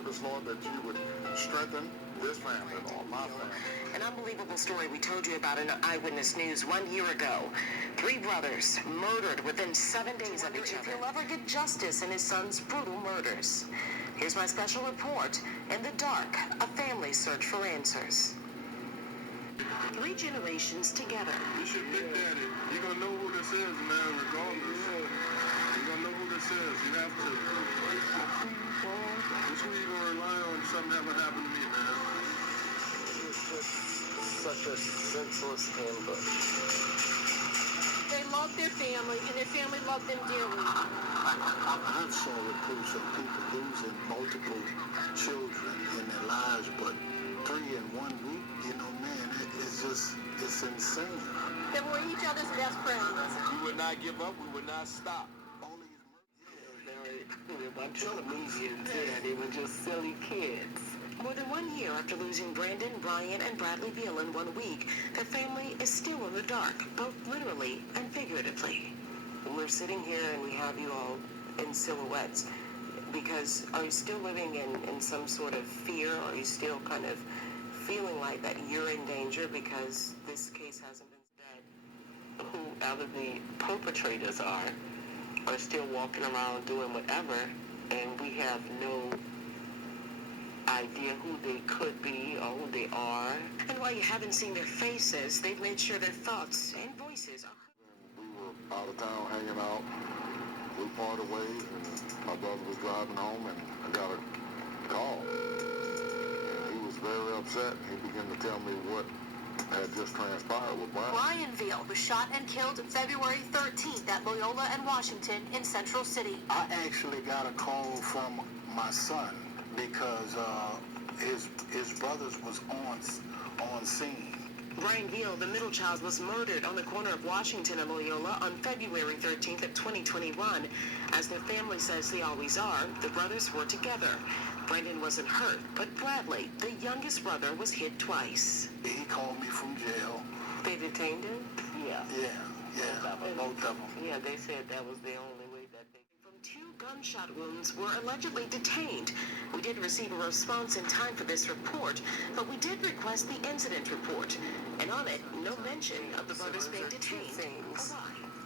purpose, Lord, that you would strengthen this family, Lord, my family. An unbelievable story we told you about in Eyewitness News 1 year ago. 3 brothers murdered within 7 days of each other. If he'll ever get justice in his son's brutal murders. Here's my special report. In the dark, a family search for answers. 3 generations together. You should pick Daddy. You're going to know who this is, man, regardless. You're going to know who this is. You have to. This is who you're going to rely on if something ever happened to me, man. Such a senseless ambush. They loved their family, and their family loved them dearly. I've saw reports of people losing multiple children in their lives, but 3 in 1 week, you know, man, it's insane. They were each other's best friends. We would not give up. We would not stop. They were a bunch of comedians. Yeah, they were just silly kids. More than 1 year after losing Brandon, Bryan, and Bradley Beal in 1 week, the family is still in the dark, both literally and figuratively. We're sitting here and we have you all in silhouettes because are you still living in some sort of fear? Are you still kind of feeling like that you're in danger because this case hasn't been dead? Whoever the perpetrators are still walking around doing whatever, and we have no idea who they could be or who they are. And while you haven't seen their faces, they've made sure their thoughts and voices are... We were out of town hanging out. We parted ways, and my brother was driving home, and I got a call. And he was very upset. He began to tell me what had just transpired with Bryan. Bryan Veal was shot and killed February 13th at Loyola and Washington in Central City. I actually got a call from my son because his brothers was on scene. Bryan Veal, the middle child, was murdered on the corner of Washington and Loyola on February 13th of 2021. As their family says they always are, the brothers were together. Brandon wasn't hurt, but Bradley, the youngest brother, was hit twice. He called me from jail. They detained him? Yeah. Yeah, both of them. Yeah, they said that was the only way that they... From 2 gunshot wounds were allegedly detained. We did receive a response in time for this report, but we did request the incident report. And on it, no mention of the brothers being detained. Things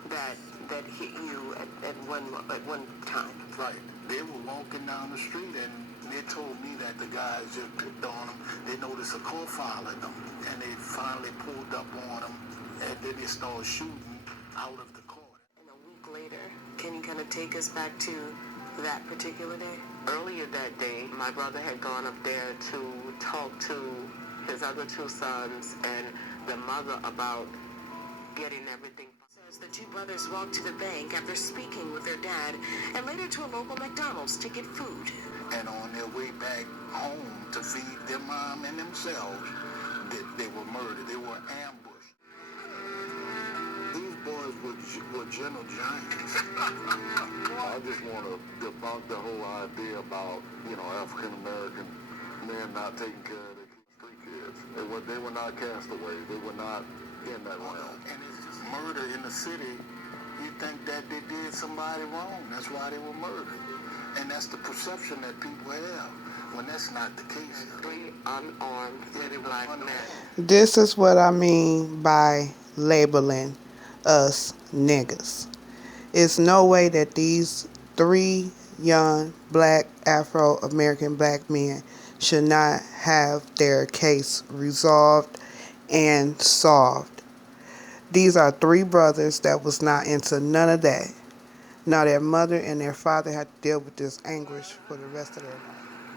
That hit you at one time. Right. They were walking down the street and they told me that the guys just picked on them. They noticed a car followed them and they finally pulled up on them and then they started shooting out of the car. And a week later, can you kind of take us back to that particular day? Earlier that day, my brother had gone up there to talk to his other 2 sons and the mother about getting everything. Says the 2 brothers walked to the bank after speaking with their dad and later to a local McDonald's to get food. And on their way back home to feed their mom and themselves, they were murdered. They were ambushed. These boys were gentle giants. I just want to debunk the whole idea about, African-American men not taking care of their street kids. They were not castaways. They were not in that realm. And it's just murder in the city. You think that they did somebody wrong. That's why they were murdered. And that's the perception that people have, when that's not the case. 3 unarmed black men. This is what I mean by labeling us niggas. It's no way that these 3 young black Afro-American black men should not have their case resolved and solved. These are 3 brothers that was not into none of that. Now their mother and their father had to deal with this anguish for the rest of their life.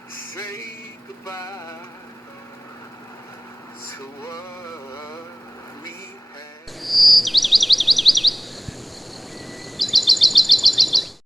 Say goodbye to what we had.